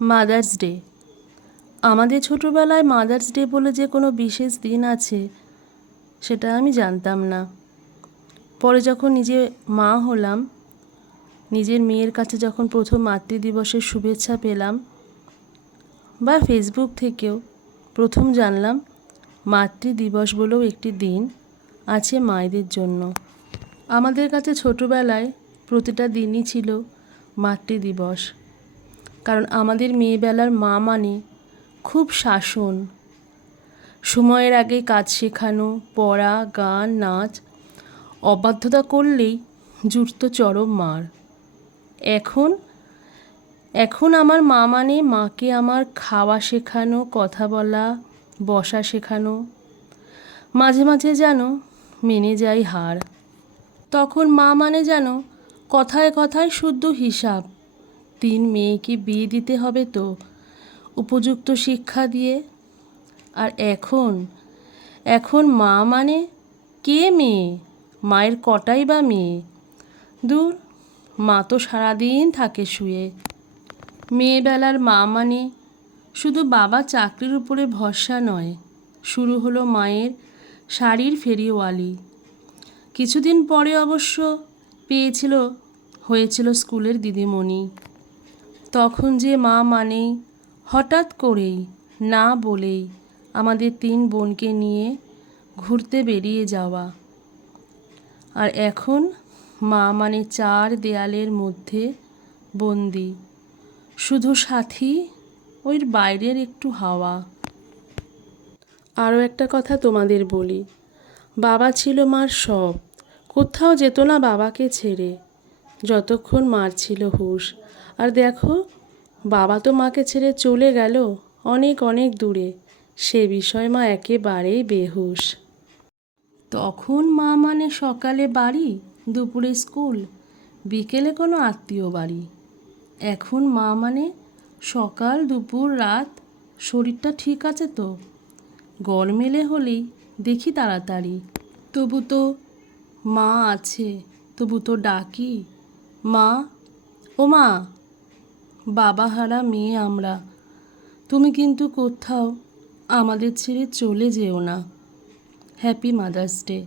Mother's day. আমাদের ছোটোবেলায় mother's day বলে যে কোনো বিশেষ দিন আছে সেটা আমি জানতাম না। পরে যখন নিজে মা হলাম, নিজের মেয়ের কাছে যখন প্রথম মাতৃদিবসের শুভেচ্ছা পেলাম বা ফেসবুক থেকেও প্রথম জানলাম মাতৃদিবস বলেও একটি দিন আছে মায়েদের জন্য। আমাদের কাছে ছোটোবেলায় প্রতিটা দিনই ছিল মাতৃদিবস, কারণ আমাদের মেয়েবেলার মা মানে খুব শাসন, সময়ের আগে কাজ শেখানো, পড়া, গান, নাচ, অবাধ্যতা করলেই জুটত চরম মার। এখন আমার মা মানে মাকে আমার খাওয়া শেখানো, কথা বলা, বসা শেখানো, মাঝে মাঝে যেন মেনে যাই হার। তখন মা মানে যেন কথায় কথায় শুদ্ধ হিসাব, 3 মেয়েকে বিয়ে দিতে হবে তো উপযুক্ত শিক্ষা দিয়ে। আর এখন মা মানে কে মেয়ে, মায়ের কটাই বা মেয়ে। দূর, মা তো সারাদিন থাকে শুয়ে। মেয়েবেলার মা মানে শুধু বাবা চাকরির উপরে ভরসা নয়, শুরু হলো মায়ের শাড়ির ফেরিওয়ালি। কিছুদিন পরে অবশ্য হয়েছিল স্কুলের দিদিমণি। তখন যে মা মানেই হঠাৎ করেই না বলেই আমাদের 3 বোনকে নিয়ে ঘুরতে বেরিয়ে যাওয়া। আর এখন মা মানে 4 দেয়ালের মধ্যে বন্দি, শুধু সাথী ওই বাইরের একটু হাওয়া। আরও একটা কথা তোমাদের বলি, বাবা ছিল মার সব, কোথাও যেত না বাবাকে ছেড়ে যতক্ষণ মার ছিল হুঁশ। আর দেখো, বাবা তো মাকে ছেড়ে চলে গেল অনেক অনেক দূরে, সে বিষয় মা একেবারেই বেহুশ। তখন মা মানে সকালে বাড়ি, দুপুরে স্কুল, বিকেলে কোনো আত্মীয় বাড়ি। এখন মা মানে সকাল, দুপুর, রাত, শরীরটা ঠিক আছে তো, গরমেলে হলেই দেখি তাড়াতাড়ি। তবু তো মা আছে, তবু তো ডাকি মা, ও মা। বাবা হারা মেয়ে আমরা, তুমি কিন্তু কোথাও আমাদের ছেড়ে চলে যেও না। Happy mother's day.